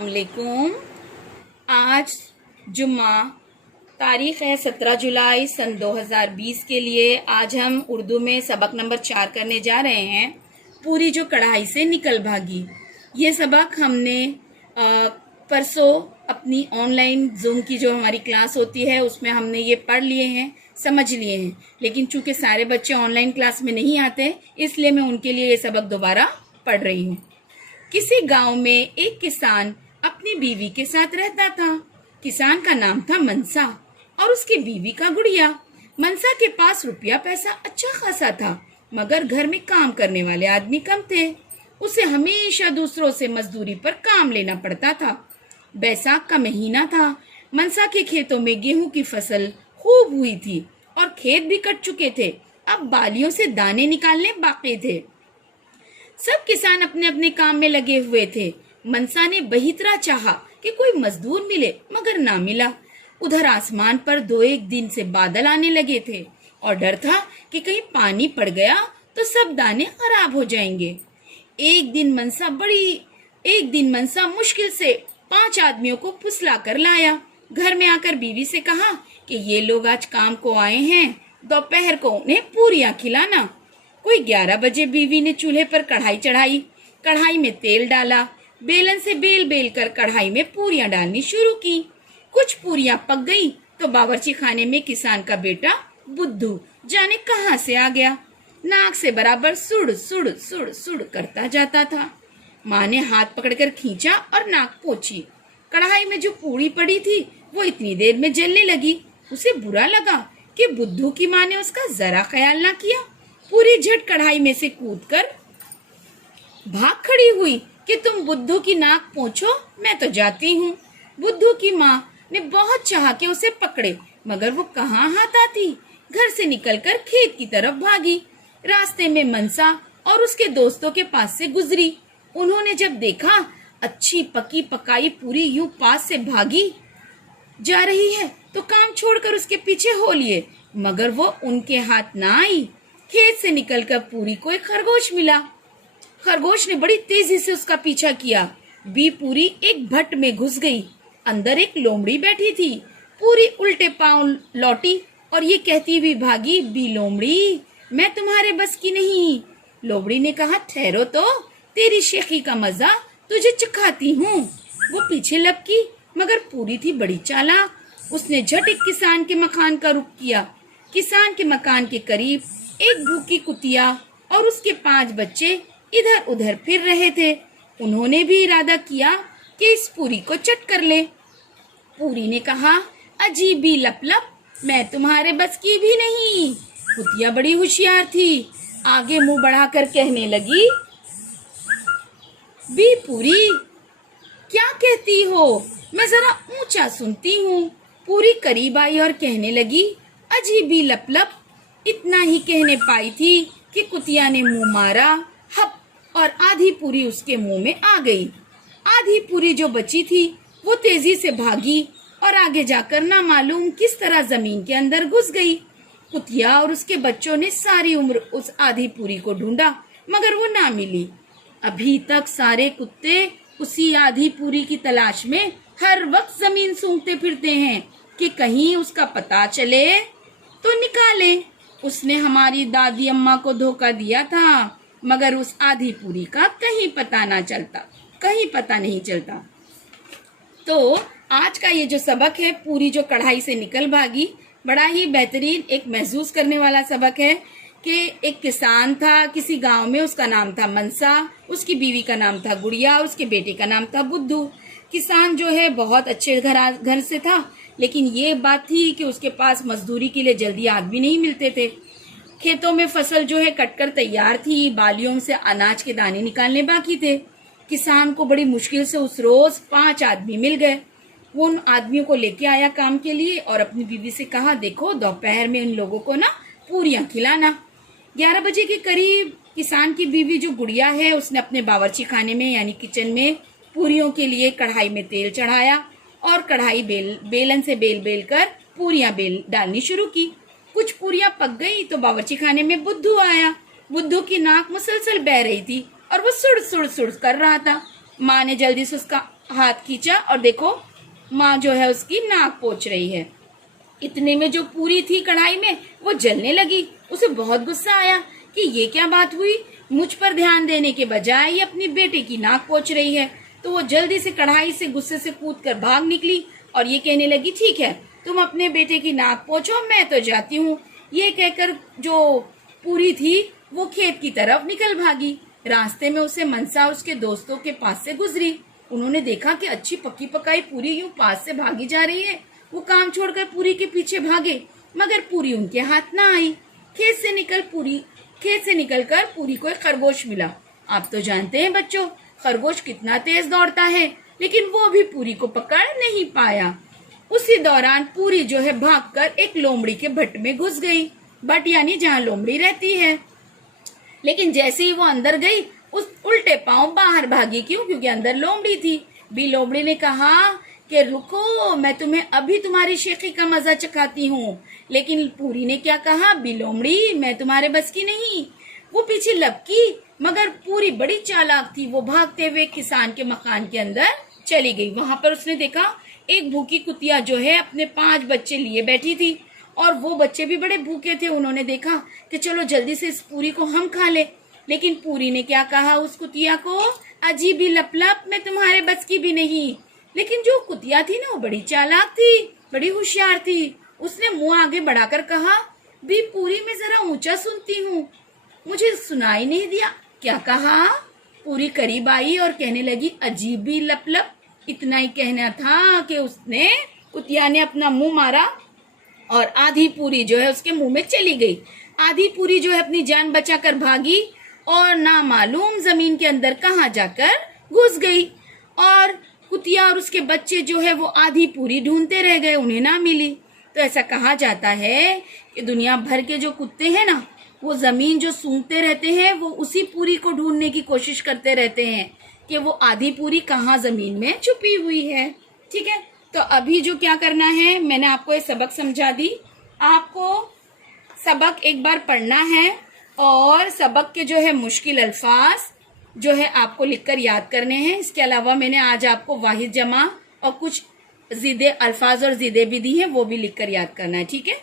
अस्सलामुअलैकुम। आज जुम्मा तारीख़ है 17 जुलाई सन 2020 के लिए। आज हम उर्दू में सबक नंबर 4 करने जा रहे हैं, पूरी जो कढ़ाई से निकल भागी। ये सबक हमने परसों अपनी ऑनलाइन जूम की जो हमारी क्लास होती है उसमें हमने ये पढ़ लिए हैं, समझ लिए हैं, लेकिन चूंकि सारे बच्चे ऑनलाइन क्लास में नहीं आते इसलिए मैं उनके लिए ये सबक दोबारा पढ़ रही हूँ। किसी गांव में एक किसान अपनी बीवी के साथ रहता था। किसान का नाम था मनसा और उसकी बीवी का गुड़िया। मनसा के पास रुपया पैसा अच्छा खासा था, मगर घर में काम करने वाले आदमी कम थे। उसे हमेशा दूसरों से मजदूरी पर काम लेना पड़ता था। बैसाख का महीना था। मनसा के खेतों में गेहूं की फसल खूब हुई थी और खेत भी कट चुके थे। अब बालियों से दाने निकालने बाकी थे। सब किसान अपने अपने काम में लगे हुए थे। मनसा ने बहितरा चाहा कि कोई मजदूर मिले, मगर ना मिला। उधर आसमान पर 2-1 दिन से बादल आने लगे थे और डर था कि कहीं पानी पड़ गया तो सब दाने खराब हो जाएंगे। एक दिन मनसा मुश्किल से 5 आदमियों को फुसला कर लाया। घर में आकर बीवी से कहा कि ये लोग आज काम को आए हैं, दोपहर को उन्हें पूरियां खिलाना। कोई 11 बजे बीवी ने चूल्हे पर कढ़ाई चढ़ाई। कढ़ाई में तेल डाला, बेलन से बेल बेल कर कढ़ाई में पूरियां डालनी शुरू की। कुछ पूरियां पक गई तो बावर्ची खाने में किसान का बेटा बुद्धू जाने कहां से आ गया। नाक से बराबर सुड़ सुड़ सुड़ सुड़ करता जाता था। माँ ने हाथ पकड़कर खींचा और नाक पोंछी। कढ़ाई में जो पूरी पड़ी थी वो इतनी देर में जलने लगी। उसे बुरा लगा कि बुद्धू की माँ ने उसका जरा ख्याल ना किया। पूरी झट कढ़ाई में से कूदकर भाग खड़ी हुई कि तुम बुद्धू की नाक पोंछो, मैं तो जाती हूँ। बुद्धू की माँ ने बहुत चाहा कि उसे पकड़े, मगर वो कहाँ हाथ आती। घर से निकलकर खेत की तरफ भागी। रास्ते में मनसा और उसके दोस्तों के पास से गुजरी। उन्होंने जब देखा अच्छी पकी पकाई पूरी यूं पास से भागी जा रही है तो काम छोड़कर उसके पीछे हो लिए, मगर वो उनके हाथ ना आई। खेत से निकलकर पूरी को एक खरगोश मिला। खरगोश ने बड़ी तेजी से उसका पीछा किया। बी पूरी एक भट्ट में घुस गई। अंदर एक लोमड़ी बैठी थी। पूरी उल्टे पांव लौटी और ये कहती हुई भागी, बी लोमड़ी, मैं तुम्हारे बस की नहीं। लोमड़ी ने कहा, ठहरो तो, तेरी शेखी का मजा तुझे चखाती हूँ। वो पीछे लपकी, मगर पूरी थी बड़ी चालाक। उसने झट एक किसान के मकान का रुख किया। किसान के मकान के करीब एक भूखी कुतिया और उसके 5 बच्चे इधर उधर फिर रहे थे। उन्होंने भी इरादा किया कि इस पूरी को चट कर ले। पूरी ने कहा, अजीबी लपलप, मैं तुम्हारे बस की भी नहीं। कुतिया बड़ी होशियार थी, आगे मुंह बढ़ाकर कहने लगी, बी पूरी, क्या कहती हो, मैं जरा ऊंचा सुनती हूँ। पूरी करीब आई और कहने लगी, अजीबी लपलप। इतना ही कहने पाई थी कि कुतिया ने मुंह मारा, हप, और आधी पूरी उसके मुंह में आ गई। आधी पूरी जो बची थी वो तेजी से भागी और आगे जाकर ना मालूम किस तरह जमीन के अंदर घुस गई। कुतिया और उसके बच्चों ने सारी उम्र उस आधी पूरी को ढूंढा, मगर वो ना मिली। अभी तक सारे कुत्ते उसी आधी पूरी की तलाश में हर वक्त जमीन सूंघते फिरते हैं कि कहीं उसका पता चले तो निकाले। उसने हमारी दादी अम्मा को धोखा दिया था, मगर उस आधी पूरी का कहीं पता नहीं चलता। तो आज का ये जो सबक है, पूरी जो कढ़ाई से निकल भागी, बड़ा ही बेहतरीन एक महसूस करने वाला सबक है कि एक किसान था किसी गांव में। उसका नाम था मनसा, उसकी बीवी का नाम था गुड़िया और उसके बेटे का नाम था बुद्धू। किसान जो है बहुत अच्छे घर से था, लेकिन ये बात थी कि उसके पास मजदूरी के लिए जल्दी आदमी नहीं मिलते थे। खेतों में फसल जो है कटकर तैयार थी, बालियों से अनाज के दाने निकालने बाकी थे। किसान को बड़ी मुश्किल से उस रोज 5 आदमी मिल गए। वो उन आदमियों को लेके आया काम के लिए और अपनी बीवी से कहा, देखो दोपहर में इन लोगों को ना पूरियां खिलाना। 11 बजे के करीब किसान की बीवी जो गुड़िया है उसने अपने बावर्ची खाने में यानी किचन में पूरियों के लिए कढ़ाई में तेल चढ़ाया और कढ़ाई बेलन से बेल बेल कर पूरियां डालनी शुरू की। कुछ पूरियां पक गई तो बावर्ची खाने में बुद्धू आया। बुद्धू की नाक मुसलसल बह रही थी और वो सुड़ सुड़ सुड़ कर रहा था। माँ ने जल्दी से उसका हाथ खींचा और देखो माँ जो है उसकी नाक पोंछ रही है। इतने में जो पूरी थी कढ़ाई में वो जलने लगी। उसे बहुत गुस्सा आया कि ये क्या बात हुई, मुझ पर ध्यान देने के बजाय ये अपनी बेटे की नाक पोंछ रही है। तो वो जल्दी से कढ़ाई से गुस्से से कूदकर भाग निकली और ये कहने लगी, ठीक है तुम अपने बेटे की नाक पोंछो, मैं तो जाती हूँ। ये कहकर जो पूरी थी वो खेत की तरफ निकल भागी। रास्ते में उसे मनसा उसके दोस्तों के पास से गुजरी। उन्होंने देखा कि अच्छी पक्की पकाई पूरी यूं पास से भागी जा रही है। वो काम छोड़कर पूरी के पीछे भागे, मगर पूरी उनके हाथ ना आई। खेत से निकलकर पूरी को एक खरगोश मिला। आप तो जानते हैं बच्चों, खरगोश कितना तेज दौड़ता है, लेकिन वो भी पूरी को पकड़ नहीं पाया। उसी दौरान पूरी जो है भागकर एक लोमड़ी के भट्ट में घुस गई। भट्ट यानी जहाँ लोमड़ी रहती है। लेकिन जैसे ही वो अंदर गई, उस उल्टे पांव बाहर भागी। क्यों? क्योंकि अंदर लोमड़ी थी। बी लोमड़ी ने कहा कि रुको, मैं तुम्हें अभी तुम्हारी शेखी का मजा चखाती हूँ। लेकिन पूरी ने क्या कहा, बी लोमड़ी मैं तुम्हारे बस की नहीं। वो पीछे लपकी, मगर पूरी बड़ी चालाक थी। वो भागते हुए किसान के मकान के अंदर चली गई। वहां पर उसने देखा एक भूखी कुतिया जो है अपने 5 बच्चे लिए बैठी थी और वो बच्चे भी बड़े भूखे थे। उन्होंने देखा कि चलो जल्दी से इस पूरी को हम खा ले। लेकिन पूरी ने क्या कहा उस कुतिया को, अजीबी लपलप मैं तुम्हारे बस की भी नहीं। लेकिन जो कुतिया थी ना वो बड़ी चालाक थी, बड़ी होशियार थी। उसने मुंह आगे बढ़ाकर कहा, भी पूरी मैं जरा ऊंचा सुनती हूँ, मुझे सुनाई नहीं दिया। क्या कहा? पूरी करीब आई और कहने लगी, अजीबी लपलप। इतना ही कहना था कि उसने कुतिया ने अपना मुंह मारा और आधी पूरी जो है उसके मुंह में चली गई। आधी पूरी जो है अपनी जान बचाकर भागी और ना मालूम जमीन के अंदर कहाँ जाकर घुस गई। और कुतिया और उसके बच्चे जो है वो आधी पूरी ढूंढते रह गए, उन्हें ना मिली। तो ऐसा कहा जाता है कि दुनिया भर के जो कुत्ते हैं ना, वो जमीन जो सूंघते रहते हैं, वो उसी पूरी को ढूंढने की कोशिश करते रहते हैं कि वो आधी पूरी कहाँ जमीन में छुपी हुई है। ठीक है, तो अभी जो क्या करना है, मैंने आपको ये सबक समझा दी। आपको सबक एक बार पढ़ना है और सबक के जो है मुश्किल अल्फाज जो है आपको लिखकर याद करने हैं। इसके अलावा मैंने आज आपको वाहिद जमा और कुछ ज़ीदे अल्फाज और ज़ीदे भी दी हैं, वो भी लिखकर याद करना है। ठीक है।